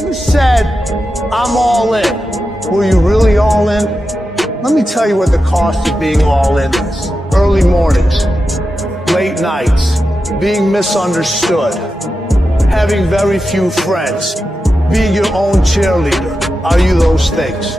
You said, I'm all in. Were you really all in? Let me tell you what the cost of being all in is. Early mornings, late nights, being misunderstood, having very few friends, being your own cheerleader. Are you those things?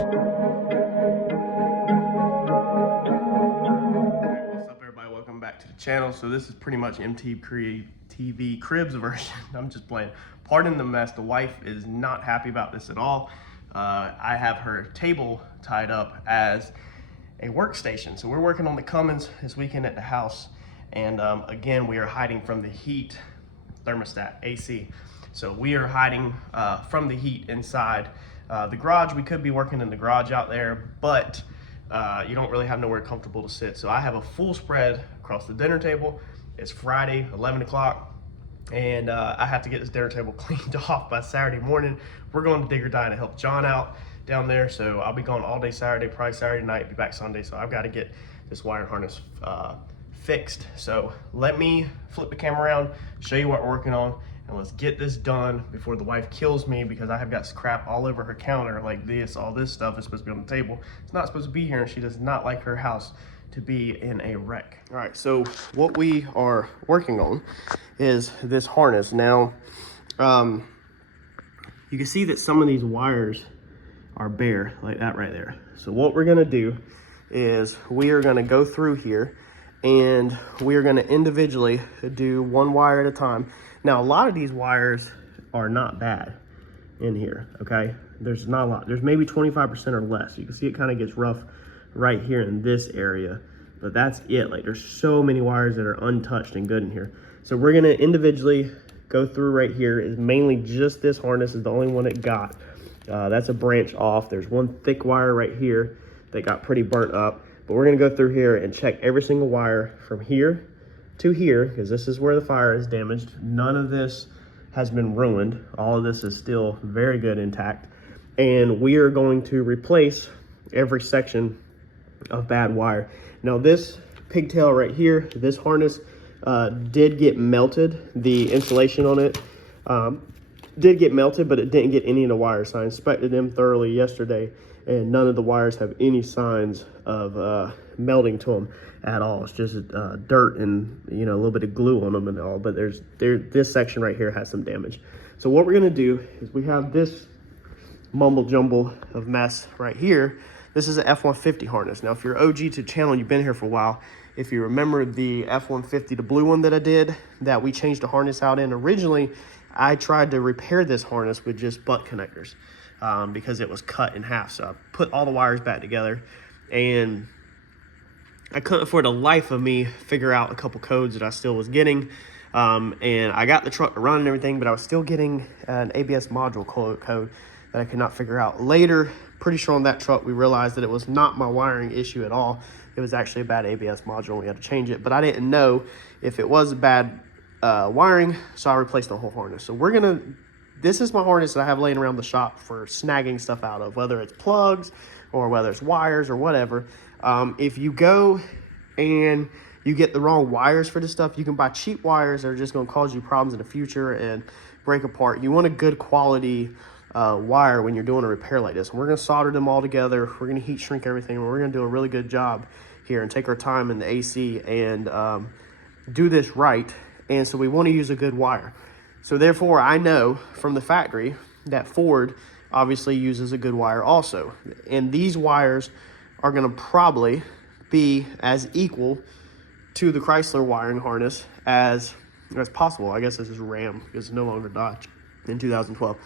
What's up, everybody? Welcome back to the channel. So this is pretty much MTV Cribs version. I'm just playing. Pardon the mess. The wife is not happy about this at all. I have her table tied up as a workstation. So we're working on the Cummins this weekend at the house. And again, we are hiding from the heat thermostat, AC. So we are hiding from the heat inside the garage. We could be working in the garage out there, but you don't really have nowhere comfortable to sit. So I have a full spread across the dinner table. It's Friday, 11 o'clock. And I have to get this dinner table cleaned off by Saturday morning. We're going to Dig or Die to help John out down there. So I'll be gone all day Saturday, probably Saturday night, be back Sunday. So I've got to get this wire harness fixed. So let me flip the camera around, show you what we're working on, and let's get this done before the wife kills me because I have got crap all over her counter like this. All this stuff is supposed to be on the table. It's not supposed to be here, and she does not like her house to be in a wreck. All right, so what we are working on is this harness. Now, you can see that some of these wires are bare, like that right there. So what we're gonna do is we are gonna go through here and we are gonna individually do one wire at a time. Now, a lot of these wires are not bad in here, okay? There's not a lot. There's maybe 25% or less. You can see it kind of gets rough right here in this area, but that's it. Like, there's so many wires that are untouched and good in here. So we're gonna individually go through right here. Is mainly just this harness is the only one it got. That's a branch off. There's one thick wire right here that got pretty burnt up, but we're gonna go through here and check every single wire from here to here, because this is where the fire is damaged. None of this has been ruined. All of this is still very good, intact. And we are going to replace every section of bad wire. Now, this pigtail right here, this harness did get melted. The insulation on it did get melted, but it didn't get any of the wires. So I inspected them thoroughly yesterday, and none of the wires have any signs of melting to them at all. It's just dirt and, you know, a little bit of glue on them and all, but this section right here has some damage. So what we're gonna do is we have this mumble jumble of mess right here. This is an F-150 harness. Now, if you're OG to the channel, you've been here for a while, if you remember the F-150, the blue one that I did, that we changed the harness out in, originally, I tried to repair this harness with just butt connectors because it was cut in half. So I put all the wires back together, and I couldn't for the life of me figure out a couple codes that I still was getting. And I got the truck to run and everything, but I was still getting an ABS module code that I could not figure out. Later, pretty sure on that truck, we realized that it was not my wiring issue at all. It was actually a bad ABS module. We had to change it, but I didn't know if it was a bad wiring, so I replaced the whole harness. So this is my harness that I have laying around the shop for snagging stuff out of, whether it's plugs or whether it's wires or whatever. If you go and you get the wrong wires for this stuff, you can buy cheap wires that are just gonna cause you problems in the future and break apart. You want a good quality wire when you're doing a repair like this. And we're gonna solder them all together. We're gonna heat shrink everything. And we're gonna do a really good job here and take our time in the AC and do this right. And so we want to use a good wire. So therefore, I know from the factory that Ford obviously uses a good wire also. And these wires are going to probably be as equal to the Chrysler wiring harness as possible. I guess this is Ram because it's no longer Dodge in 2012.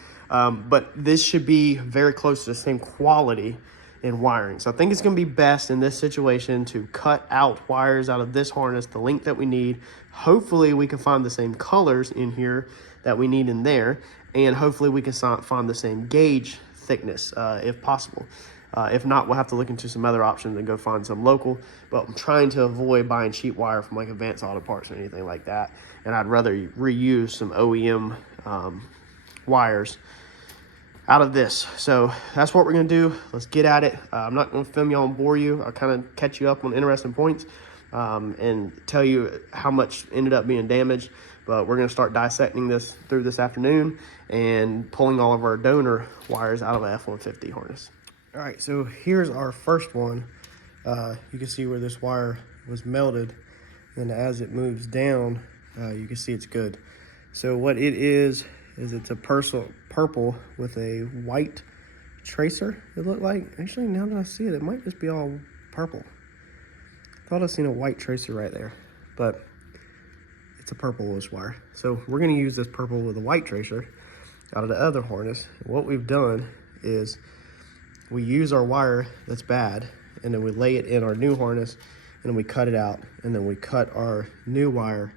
But this should be very close to the same quality in wiring. So I think it's going to be best in this situation to cut out wires out of this harness, the length that we need. Hopefully we can find the same colors in here that we need in there, and hopefully we can find the same gauge thickness if possible. If not, we'll have to look into some other options and go find some local, but I'm trying to avoid buying cheap wire from like Advanced Auto Parts or anything like that, and I'd rather reuse some OEM wires out of this. So that's what we're gonna do. Let's get at it. I'm not gonna film y'all and bore you. I'll kind of catch you up on interesting points and tell you how much ended up being damaged. But we're gonna start dissecting this through this afternoon and pulling all of our donor wires out of an F-150 harness. All right, so here's our first one. You can see where this wire was melted, and as it moves down, you can see it's good. So what it is it's a purple with a white tracer, it looked like. Actually, now that I see it, it might just be all purple. Thought I seen a white tracer right there, but it's a purplish wire. So we're gonna use this purple with a white tracer out of the other harness. What we've done is we use our wire that's bad, and then we lay it in our new harness, and then we cut it out, and then we cut our new wire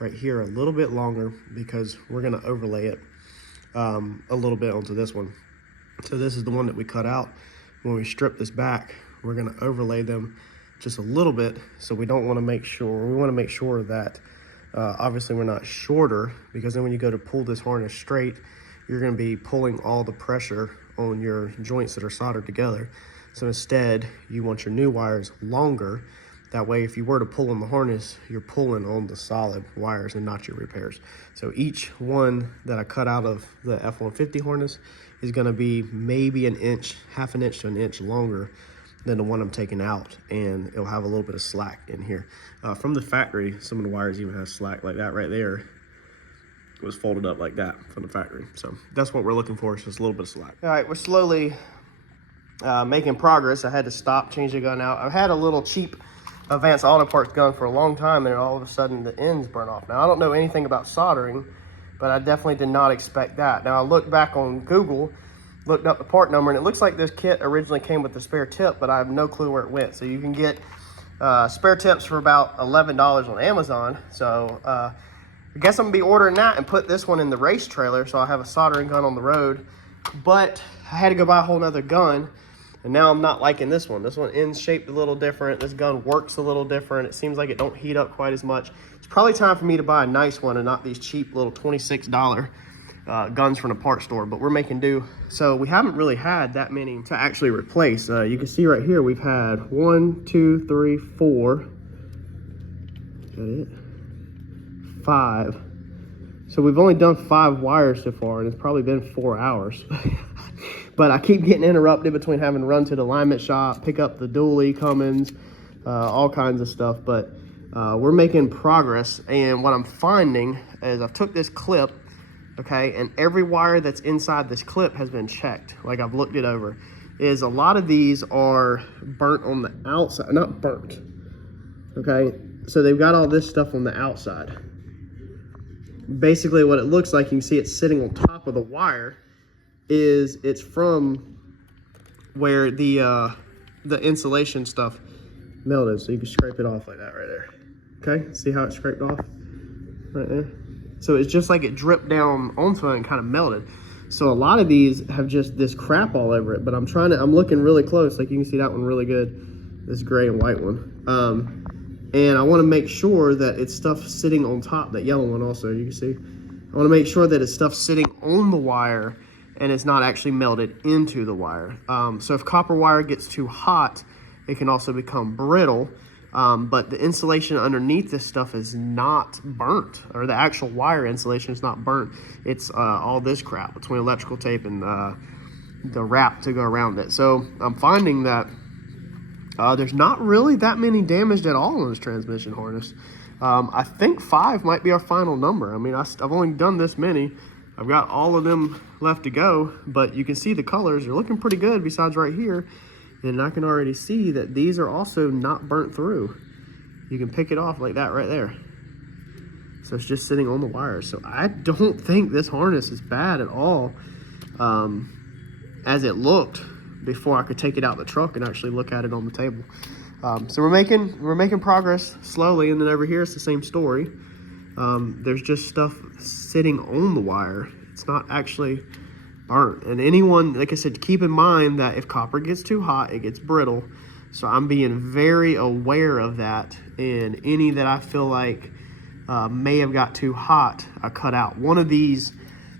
right here a little bit longer because we're gonna overlay it a little bit onto this one. So this is the one that we cut out. When we strip this back, we're gonna overlay them just a little bit. So we wanna make sure that obviously we're not shorter, because then when you go to pull this harness straight, you're gonna be pulling all the pressure on your joints that are soldered together. So instead, you want your new wires longer. That way, if you were to pull on the harness, you're pulling on the solid wires and not your repairs. So each one that I cut out of the F-150 harness is gonna be maybe an inch, half an inch to an inch longer than the one I'm taking out, and it'll have a little bit of slack in here. From the factory, some of the wires even have slack like that right there. It was folded up like that from the factory. So that's what we're looking for, is just a little bit of slack. All right, we're slowly making progress. I had to stop, change the gun out. I've had a little cheap Advanced Auto Parts gun for a long time, and all of a sudden the ends burn off. Now, I don't know anything about soldering, but I definitely did not expect that. Now, I looked back on Google, looked up the part number, and it looks like this kit originally came with the spare tip, but I have no clue where it went. So you can get spare tips for about $11 on Amazon. So I guess I'm gonna be ordering that and put this one in the race trailer, so I'll have a soldering gun on the road. But I had to go buy a whole nother gun, and now I'm not liking this one. This one ends shaped a little different. This gun works a little different. It seems like it don't heat up quite as much. It's probably time for me to buy a nice one and not these cheap little $26 guns from the parts store, but we're making do. So we haven't really had that many to actually replace. You can see right here, we've had 1, 2, 3, 4. Is that it? 5. So we've only done 5 wires so far, and it's probably been 4 hours. But I keep getting interrupted between having to run to the alignment shop, pick up the dually Cummins, all kinds of stuff. But we're making progress, and what I'm finding is I've took this clip, okay, and every wire that's inside this clip has been checked. Like, I've looked it over. Is a lot of these are burnt on the outside, not burnt, okay? So they've got all this stuff on the outside. Basically what it looks like, you can see it's sitting on top of the wire, is it's from where the insulation stuff melted. So you can scrape it off like that right there. Okay, see how it scraped off right there? So it's just like it dripped down onto it and kind of melted. So a lot of these have just this crap all over it, but I'm looking really close. Like, you can see that one really good, this gray and white one. And I want to make sure that it's stuff sitting on top, that yellow one also, you can see. I want to make sure that it's stuff sitting on the wire and it's not actually melted into the wire. So if copper wire gets too hot, it can also become brittle. But the insulation underneath this stuff is not burnt, or the actual wire insulation is not burnt. It's all this crap between electrical tape and the wrap to go around it. So I'm finding that there's not really that many damaged at all on this transmission harness. I think 5 might be our final number. I mean, I've only done this many. I've got all of them left to go, but you can see the colors are looking pretty good besides right here. And I can already see that these are also not burnt through. You can pick it off like that right there. So it's just sitting on the wire. So I don't think this harness is bad at all, as it looked before I could take it out the truck and actually look at it on the table. So we're making progress slowly, and then over here it's the same story. There's just stuff sitting on the wire. It's not actually burnt. And anyone, like I said, keep in mind that if copper gets too hot, it gets brittle. So I'm being very aware of that, and any that I feel like may have got too hot, I cut out. One of these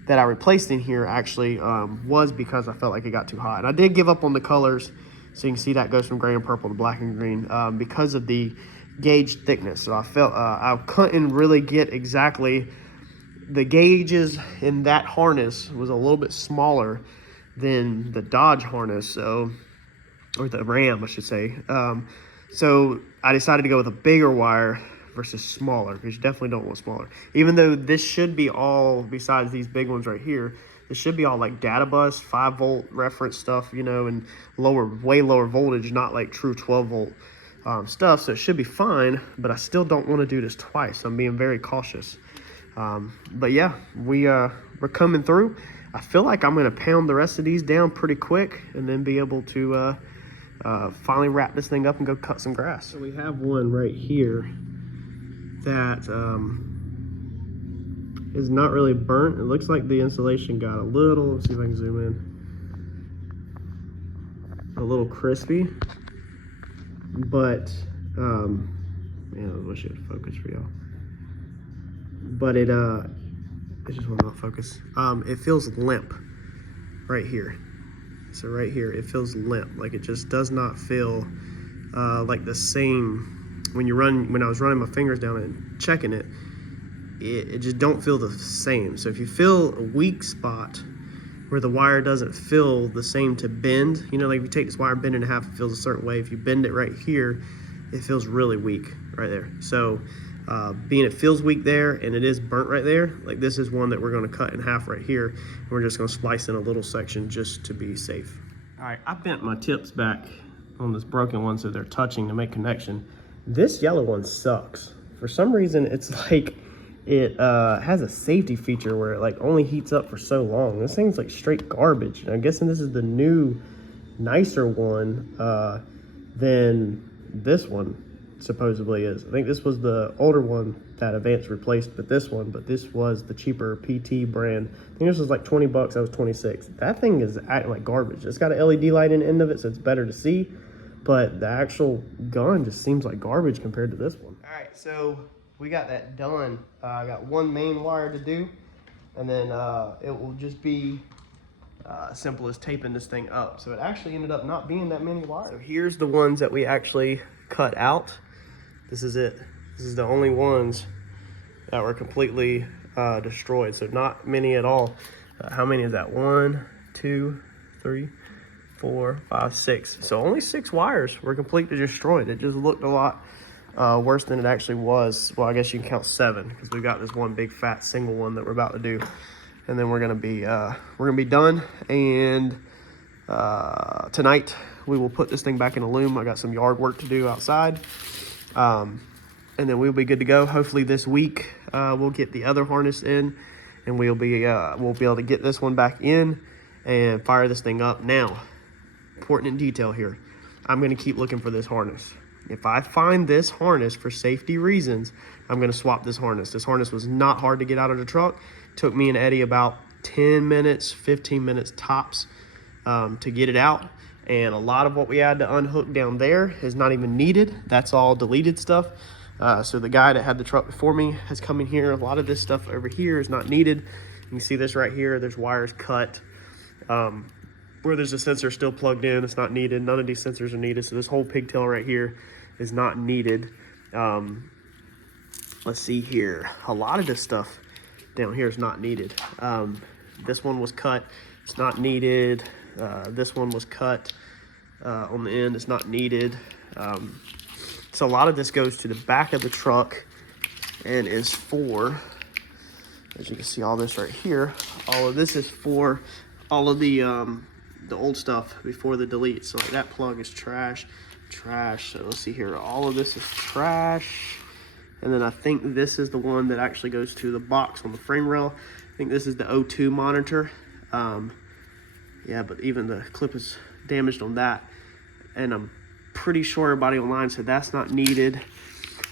that I replaced in here actually was because I felt like it got too hot. And I did give up on the colors, so you can see that goes from gray and purple to black and green because of the gauge thickness. So I felt I couldn't really get exactly the gauges in that harness was a little bit smaller than the Dodge harness, so, or the Ram, I should say. So I decided to go with a bigger wire versus smaller, because you definitely don't want smaller. Even though this should be all, besides these big ones right here, this should be all like data bus, 5-volt reference stuff, you know, and lower, way lower voltage, not like true 12-volt stuff. So it should be fine, but I still don't want to do this twice. I'm being very cautious. But yeah, we're coming through. I feel like I'm going to pound the rest of these down pretty quick and then be able to finally wrap this thing up and go cut some grass. So we have one right here that is not really burnt. It looks like the insulation got a little, let's see if I can zoom in, a little crispy, but man, I wish it would focus for y'all. But it just will not focus. It feels limp right here. So right here, it feels limp. Like it just does not feel like the same. When I was running my fingers down it and checking it, it just don't feel the same. So if you feel a weak spot where the wire doesn't feel the same to bend, you know, like if you take this wire and bend it in half, it feels a certain way. If you bend it right here, it feels really weak right there. So being it feels weak there and it is burnt right there, like this is one that we're going to cut in half right here, and we're just going to splice in a little section just to be safe. All right, I bent my tips back on this broken one so they're touching to make connection. This yellow one sucks. For some reason, it's like it has a safety feature where it like only heats up for so long. This thing's like straight garbage. And I'm guessing this is the new, nicer one than this one supposedly is. I think this was the older one that Advance replaced, but this was the cheaper PT brand. I think this was like 20 bucks, that was 26. That thing is acting like garbage. It's got an LED light in the end of it, so it's better to see, but the actual gun just seems like garbage compared to this one. All right, so we got that done. I got one main wire to do, and then it will just be simple as taping this thing up. So it actually ended up not being that many wires. So here's the ones that we actually cut out. This is it. This is the only ones that were completely destroyed. So not many at all. How many is that? 1, 2, 3, 4, 5, 6. So only 6 wires were completely destroyed. It just looked a lot worse than it actually was. Well, I guess you can count 7 because we got this one big fat single one that we're about to do, and then we're gonna be done. And tonight we will put this thing back in a loom. I got some yard work to do outside, and then we'll be good to go. Hopefully this week we'll get the other harness in, and we'll be able to get this one back in and fire this thing up. Now, important detail here, I'm gonna keep looking for this harness. If I find this harness for safety reasons, I'm gonna swap this harness. This harness was not hard to get out of the truck. Took me and Eddie about 10 minutes, 15 minutes tops to get it out. And a lot of what we had to unhook down there is not even needed. That's all deleted stuff. So the guy that had the truck before me has come in here. A lot of this stuff over here is not needed. You can see this right here. There's wires cut. Where there's a sensor still plugged in, it's not needed. None of these sensors are needed. So this whole pigtail right here is not needed. Let's see here. A lot of this stuff down here is not needed. This one was cut. It's not needed. This one was cut on the end. It's not needed. So a lot of this goes to the back of the truck and is for, as you can see, all this right here. All of this is for all of the old stuff before the delete. So like that plug is trash. So let's see here. All of this is trash. And then I think this is the one that actually goes to the box on the frame rail. I think this is the O2 monitor. Yeah, but even the clip is damaged on that. And I'm pretty sure everybody online said that's not needed.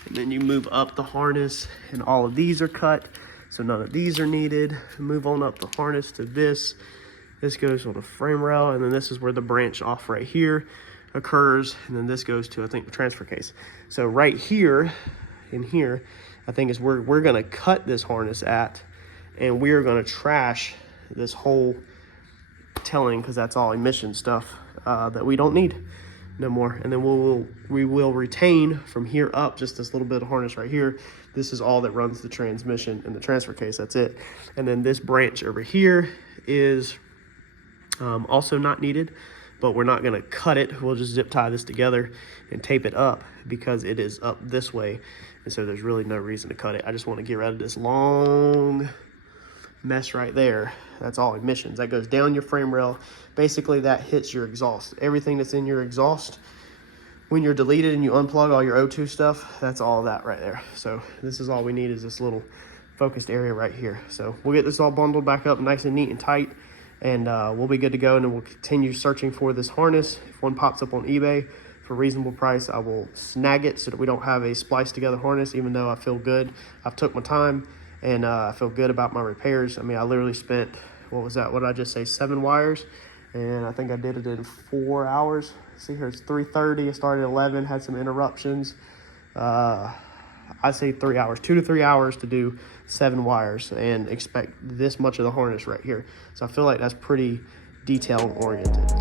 And then you move up the harness and all of these are cut. So none of these are needed. Move on up the harness to this. This goes on the frame rail, and then this is where the branch off right here occurs. And then this goes to, I think, the transfer case. So right here, in here, I think is where we're gonna cut this harness at, and we're gonna trash this whole telling, because that's all emission stuff that we don't need no more. And then we will retain from here up just this little bit of harness right here. This is all that runs the transmission and the transfer case. That's it. And then this branch over here is also not needed, but we're not gonna cut it. We'll just zip tie this together and tape it up because it is up this way. And so there's really no reason to cut it. I just want to get rid of this long mess right there. That's all emissions. That goes down your frame rail. Basically that hits your exhaust. Everything that's in your exhaust, when you're deleted and you unplug all your O2 stuff, that's all that right there. So this is all we need, is this little focused area right here. So we'll get this all bundled back up nice and neat and tight, and we'll be good to go. And then we'll continue searching for this harness. If one pops up on eBay for a reasonable price, I will snag it so that we don't have a spliced together harness, even though I feel good. I've took my time, and I feel good about my repairs. I mean, I literally spent, what was that? What did I just say? 7 wires, and I think I did it in 4 hours. See here, it's 3:30. I started at 11, had some interruptions. I say 3 hours, 2 to 3 hours to do 7 wires, and expect this much of the harness right here. So I feel like that's pretty detail oriented.